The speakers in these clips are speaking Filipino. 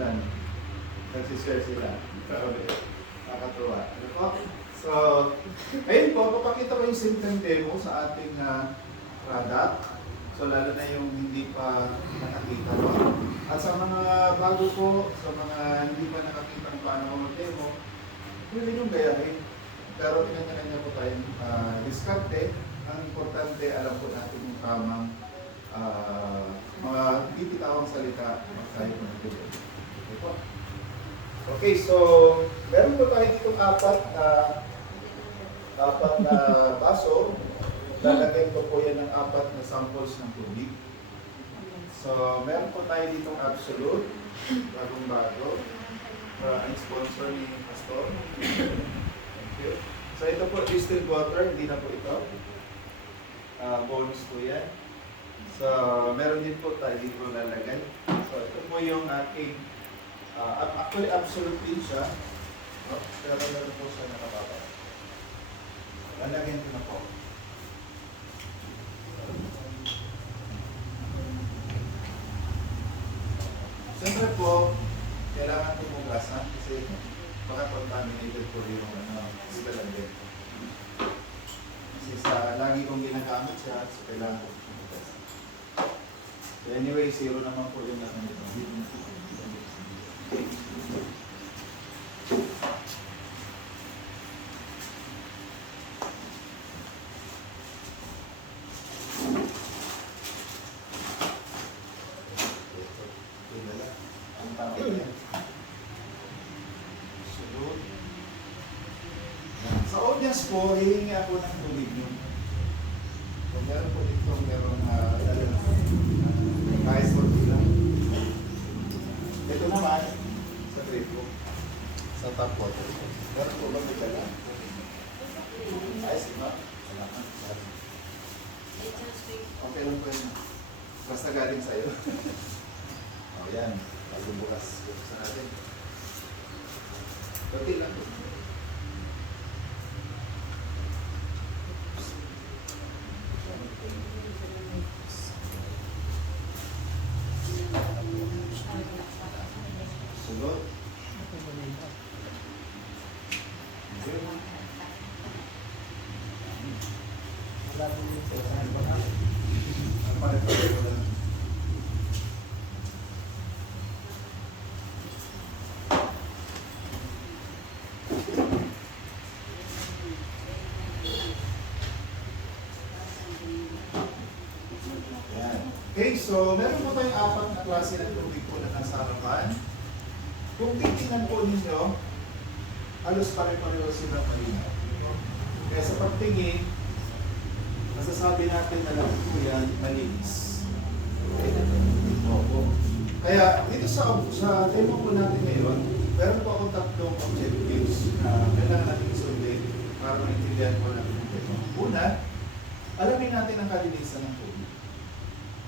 ulan. Nagsishare sila. Nakakatuwa. Ano po? So, ayun po, papakita ko yung simple demo sa ating product. So, lalo na yung hindi pa nakakita po. At sa mga bago po, sa mga hindi pa nakakita kung paano mag-demo, pwede yung gayahin. Pero kanya-kanya po tayong diskarte. Ang importante, alam po natin yung tamang mga bibitawang salita tayo po nag-demo. Okay po. Okay, so meron po tayo ditong apat na baso. Lalagyan ko po yan ng apat na samples ng tubig. So meron po tayo ditong Absolute, bagong-bago. Ang sponsor ni Pastor. Thank you. So ito po, distilled water, hindi na po ito. Bonus po yan. So meron din po tayo dito lalagay. So ito po yung aking actually, absolute din siya. Pero meron po siya nakababa. Lalagyan ko na po. Siyempre po, kailangan po mugasan kasi baka contaminated po yung sigalan. Kasi sa lagi kong ginagamit siya, so kailangan po mugasan. So anyway, zero naman po yung naman ito. Sa audience po, hihingi ako ng tubig nyo. Kung meron po dito, meron ice or bilang. Ito naman, sa gripo, sa tap water. Meron po ba may dala? Ice, diba? Okay lang po yun. Basta galing sa'yo. O yan, bago bukas. Buksan natin. Kunti lang po. Sunod. Okay, so meron po tayong apat na klase ng tubig po na nasa harapan. Kung titingnan po ninyo, halos pare-pareho silang malinaw. Kaya sa pagtingin, masasabi natin na lang po yan malinis. Okay? Kaya dito sa demo po natin ngayon, meron po akong tatlong objectives na kailangan natin isundin para maintindihan po natin yung demo. Una, alamin natin ang kalinisan ng tubig.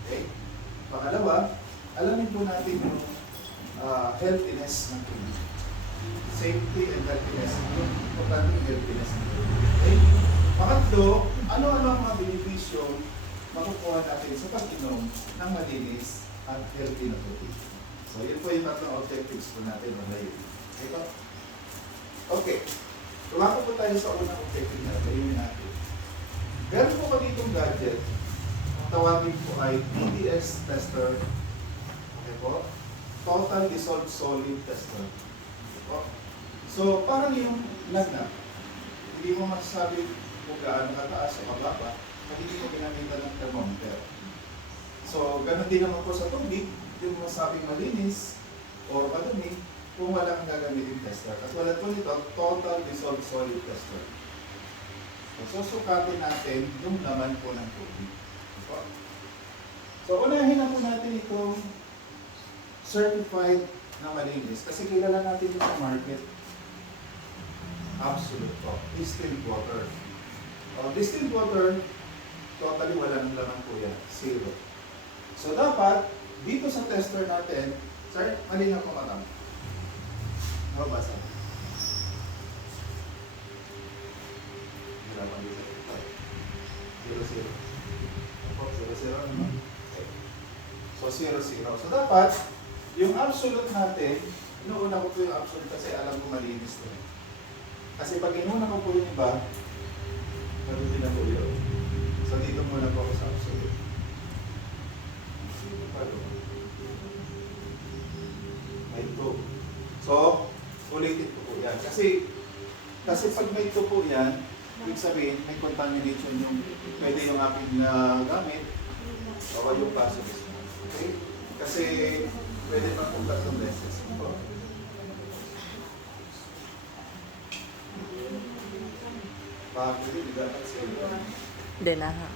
Okay? Pangalawa, alamin po natin yung healthiness ng tubig. Safety and healthiness. Importante yung healthiness ng tubig. Okay? Pangatlo, ano-ano ang mga benepisyo makukuha natin sa pag-inom ng malinis at healthy na tubig. So, yun po yung tatlong objectives po natin ngayon. Okay po? Okay. Tumako po tayo sa unang objective na gawin natin. Meron po ba ditong gadget? Tawagin po ay TDS tester. Okay po? Total Dissolved Solid Tester. Okay po? So, parang yung lagnat. Hindi mo masasabi kung gaano kataas o kababa pag hindi mo ginamitan ng thermometer. So, ganun din naman po sa tubig. Hindi mo masasabing malinis o madumi kung walang gagamitin tester. At wala po nito, Total Dissolved Solid Tester. So, susukatin natin yung laman po ng tubig. So, unahin na po natin itong certified na malinis. Kasi kilala natin ito sa market. Absolute po. Distilled water. Distilled water, totally walang laman po yan. Zero. So, dapat, dito sa tester natin, sir, mali na po matang. Nabasa. Hirapan dito. 0-0. Opo, 0-0 naman. Okay. So, 0-0. So, dapat, Yung absolute natin, inuuna ko po yung absolute kasi alam ko malinis to. Kasi pag inuna ko po yung iba, malutin na po yun. So dito muna po ako sa absolute. May 2. So, ulitin ko po yan. Kasi pag may 2 po yan, ibig sabihin, may contamination yung pwede yung aking gamit o yung passages. Okay? Kasi pwede pa kung tatlong beses. Bakit hindi dapat sa'yo? Hindi na ha.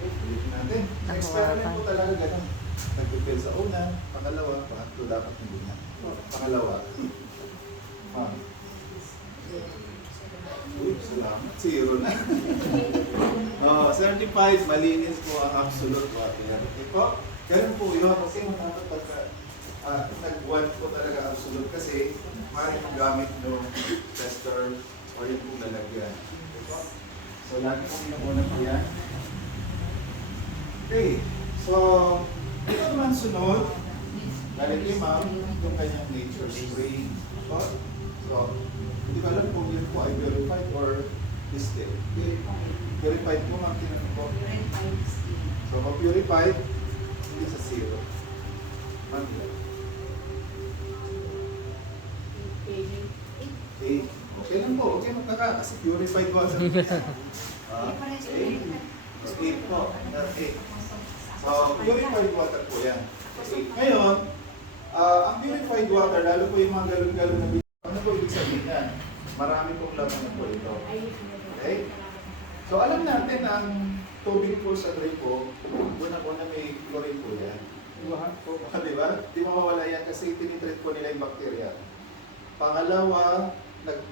Ulitin natin. Experiment po talaga ganun. Nag-prepare sa una, pangalawa, pangatlo dapat hindi na. Pangalawa. Uy, salamat. 0 na. Certified, malinis po ang absolute water. Okay po? Ganun po yun. Kasi dapat pagka nag-1 po talaga absolute kasi maaaring magamit no tester o yung pong lalagyan. Okay po? So, lagi po minumuna po yan. Okay. So, ito naman sunod. Galing kay ma'am, yung kanyang nature spray. So, hindi ko alam kung yun po ay verified or listed. Verified po ma'am, tinanong po. So, kung purified, hindi sa 0. Ma'am, 8. Okay lang po, okay magkaka kasi purified water. 8 po. 8. So, purified water po yan. Ngayon, ang purified water, lalo po yung mga galon-galon na bigyan, ano po ibig sabihin yan? Marami pong laman na po ito. Okay? So, alam natin ang tubig po sa gripo, una-una may chlorine po yan. Diba? Di mawawala yan kasi tinitreat po nila yung bacteria. Pangalawa,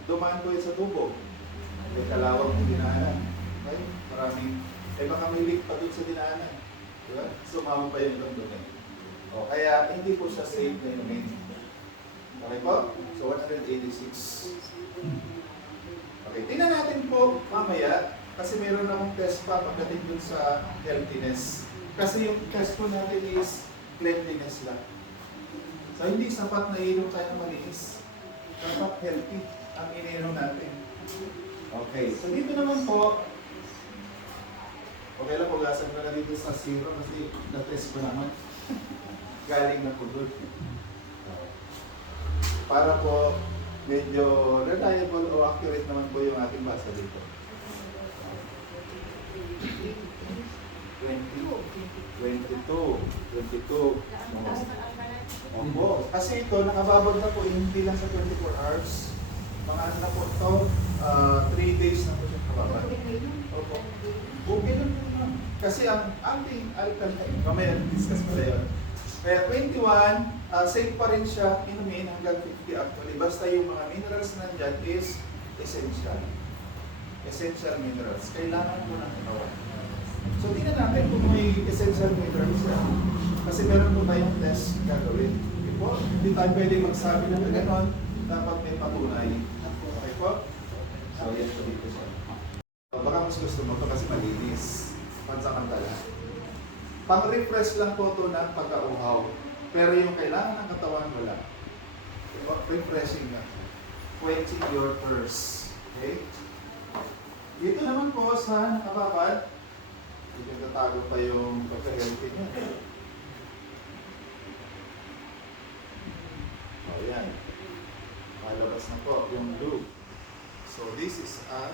dumaan po yan sa tubo. May kalawang yung dinaanan. Okay? Maraming, baka may leak pa dun sa dinaanan. Diba? Sumama pa yung doon. O, kaya hindi po siya safe na inumin. Okay po? So 186. Okay, tingnan natin po mamaya kasi meron akong test pa pagdating dun sa healthiness. Kasi yung test po natin is cleanliness lang. So hindi sapat na inom tayo ng malinis. Dapat healthy ang ininom natin. Okay, so dito naman po, okay lang, hugasan ko na dito sa 0 kasi na-test ko naman. Galing na po doon. Para po medyo reliable o accurate naman po yung ating basa dito. 22. Opo. Kasi ito, nakababad na po hindi lang sa 24 hours. Mga ano na po ito, 3 days na po siya nakababad. Opo. Okay lang po naman. Kasi ang ating alkaline, mamaya discuss ko na yun. Kaya 21, safe pa rin siya inumin hanggang 50 actually. Basta yung mga minerals na nandyan is essential. Essential minerals. Kailangan mo ng katawan. So tingnan natin kung may essential minerals siya. Kasi meron po tayong test gagawin. Okay po? Hindi tayo pwede magsabi na gano'n. Dapat may patunay. Okay po? So yan po dito siya. Baka mas gusto mo ito kasi malinis. Pansa-kantala. Pang-refresh lang po ito ng pagka-uhaw. Pero yung kailangan ng katawan, wala. Refreshing lang. Quenching your thirst. Okay? Dito naman po sa nakababad, hindi tatago pa yung pagka-healthy niya. O, yan. Malabas na po yung blue. So, this is a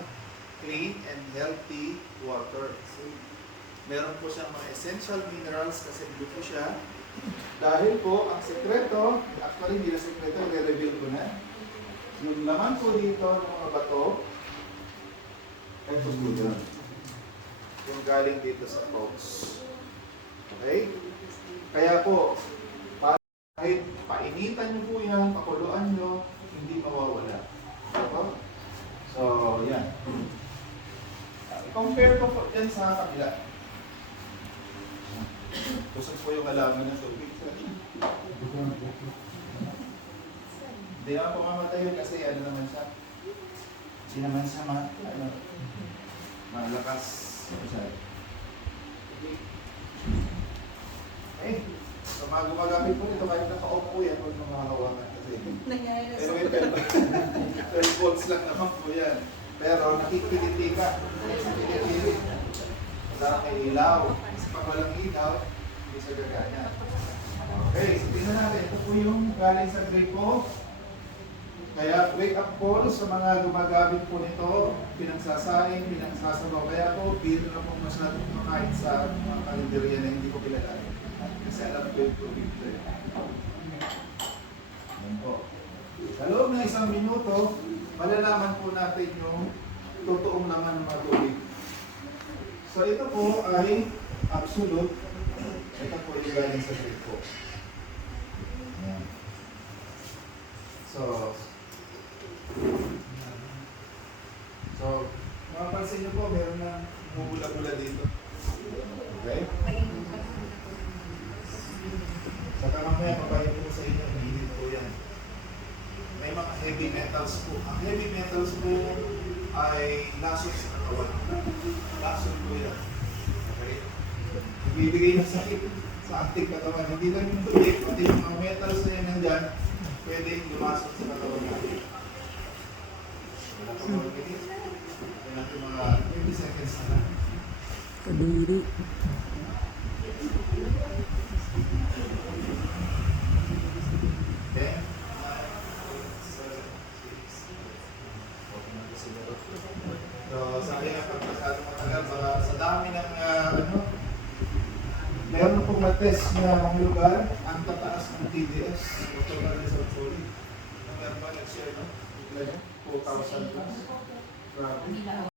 clean and healthy water. See? Meron po siyang mga essential minerals kasi blue po siya. Dahil po, ang sekreto, actually hindi na sekreto, i-reveal ko na. Yung laman po dito ng mga bato, ito po yun. Yung galing dito sa box. Okay? Kaya po, kahit painitan nyo po yan, pakuluan nyo, hindi mawawala. Okay? So, yan. I-compare ko po yan sa kabila. Kusog po yung alaman ng tubig. Hindi naman po mamatay yun kasi ano naman siya. Hindi naman siya malakas. Okay. Sa mga gumagamit po nito, kahit naka-off po yan, huwag makakawakan kasi. Nangyari na sa Anyway, 12 volts lang naman po yan. Pero nakikipiliti ka. Nakikipiliti. Wala kay ilaw. Kasi pag walang ilaw, hindi siya gagana. Okay, so tingnan natin. Ito po yung galing sa gripo. Kaya wake up call sa mga gumagamit po nito, pinagsasaing, pinagsasabaw. Kaya po, biro na po masyadong kumakain sa mga kalendarya na hindi ko kilala. Kasi alam ko yung tubig ko. Yan po. Sa loob ng 1 minuto, malalaman po natin yung totoong laman ng mga tubig. So ito po ay absolute. Ito po yung galing sa gripo. Yan. So, mapapansin niyo po, meron na bumula-bula dito. Okay? Saka mamaya, papahin po sa inyo, mainit po yan. May mga heavy metals po. Ang heavy metals po ay lason sa katawan. Lason po yan. Okay? Ibibigay ng sakit sa ating katawan. Hindi lang yung tubig, pati yung mga metals na yan nandyan, pwede lumasok sa katawan natin. Wala pa mga ganit. Kaya natin mga 20 seconds na lang. Kadiri. Okay? So, sabi nga, pag masyadong matagal, baka sa dami ng meron pong na-test na mga lugar, ang tataas ng TDS, total result sorry. Meron ba nag-share, no? 4,000 plus. Grabe.